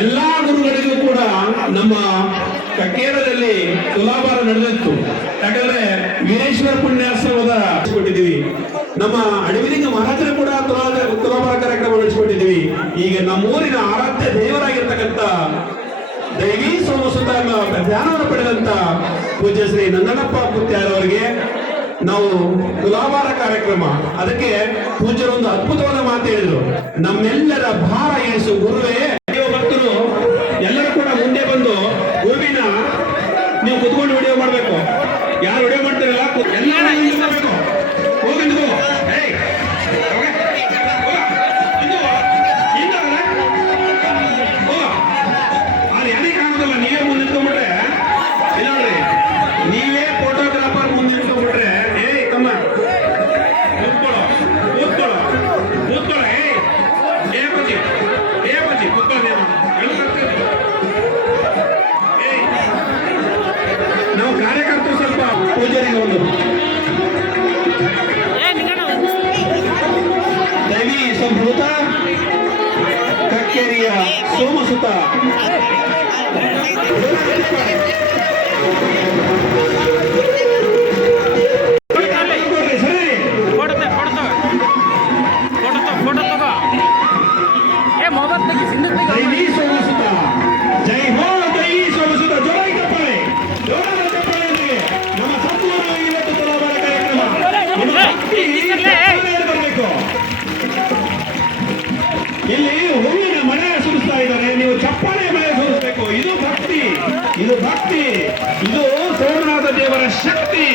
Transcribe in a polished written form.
ಎಲ್ಲಾ ಗುರುಗಳಿಗೂ ಕೂಡ ನಮ್ಮ ಕಕ್ಕೇರದಲ್ಲಿ ತುಲಾಭಾರ ನಡೆದಿತ್ತು. ಯಾಕಂದ್ರೆ ವೀರೇಶ್ವರ ಪುಣ್ಯಾಶ್ರಮದ ಕೊಟ್ಟಿದ್ದೀವಿ. ನಮ್ಮ ಅಡವಿಲಿಂಗ ಮಹಾರಾಜರು ಕೂಡ ತುಲಾಭಾರ ಕಾರ್ಯಕ್ರಮ ನಡೆಸಿಕೊಟ್ಟಿದ್ದೀವಿ. ಈಗ ನಮ್ಮೂರಿನ ಆರಾಧ್ಯ ದೇವರಾಗಿರ್ತಕ್ಕಂಥ ದೈವಿ ಸೋಮಸುತ ಧ್ಯಾನವನ್ನು ಪಡೆದಂತ ಪೂಜ್ಯ ಶ್ರೀ ನಂದನಪ್ಪ ಪುತ್ಯಾರವರಿಗೆ ನಾವು ತುಲಾಭಾರ ಕಾರ್ಯಕ್ರಮ, ಅದಕ್ಕೆ ಪೂಜ್ಯರು ಒಂದು ಅದ್ಭುತವಾದ ಮಾತು ಹೇಳಿದ್ರು. ನಮ್ಮೆಲ್ಲರ ಭಾರ ಇಳಿಸು ಗುರುವೇ. ಭಕ್ತರು ಎಲ್ಲರೂ ಕೂಡ ಮುಂದೆ ಬಂದು ಗುರುವಿನ ನೀವು ಕುತ್ಕೊಂಡು ವಿಡಿಯೋ ಮಾಡ್ಬೇಕು. ಯಾರು ವಿಡಿಯೋ ಮಾಡ್ತೀರಲ್ಲ ಎಲ್ಲ ಹೋಗಿ ನಾವು ಕಾರ್ಯಕರ್ತರು ಸ್ವಲ್ಪ ಪೂಜಾರಿಗೆ ಒಂದು ದೈವಿ ಸಂಭೂತ ಕಕ್ಕೇರಿಯ ಸೋಮಸುತ ದೈವಿ ಸೋಮಸುತ. ಜೈ ಹೋ ದೈವಿ ಸೋಮಸುತ. ಜೋರಾಗಿ ತಪ್ಪಾಳೆ, ಜೋರಾಗಿ ತಪ್ಪಾಳೆ. ನಮ್ಮ ಸಂಪೂರ್ಣ ಇವತ್ತು ತುಲಾಭಾರ ಕಾರ್ಯಕ್ರಮ ಬರಬೇಕು. ಇಲ್ಲಿ ಹೂವಿನ ಮಳೆ ಸುರಿಸ್ತಾ ಇದ್ದಾರೆ, ನೀವು ಚಪ್ಪಾಳೆ ಮಳೆ ಸುರಿಸಬೇಕು. ಇದು ಭಕ್ತಿ, ಇದು ಭಕ್ತಿ, ಇದು ಸೋಮನಾಥ ದೇವರ ಶಕ್ತಿ.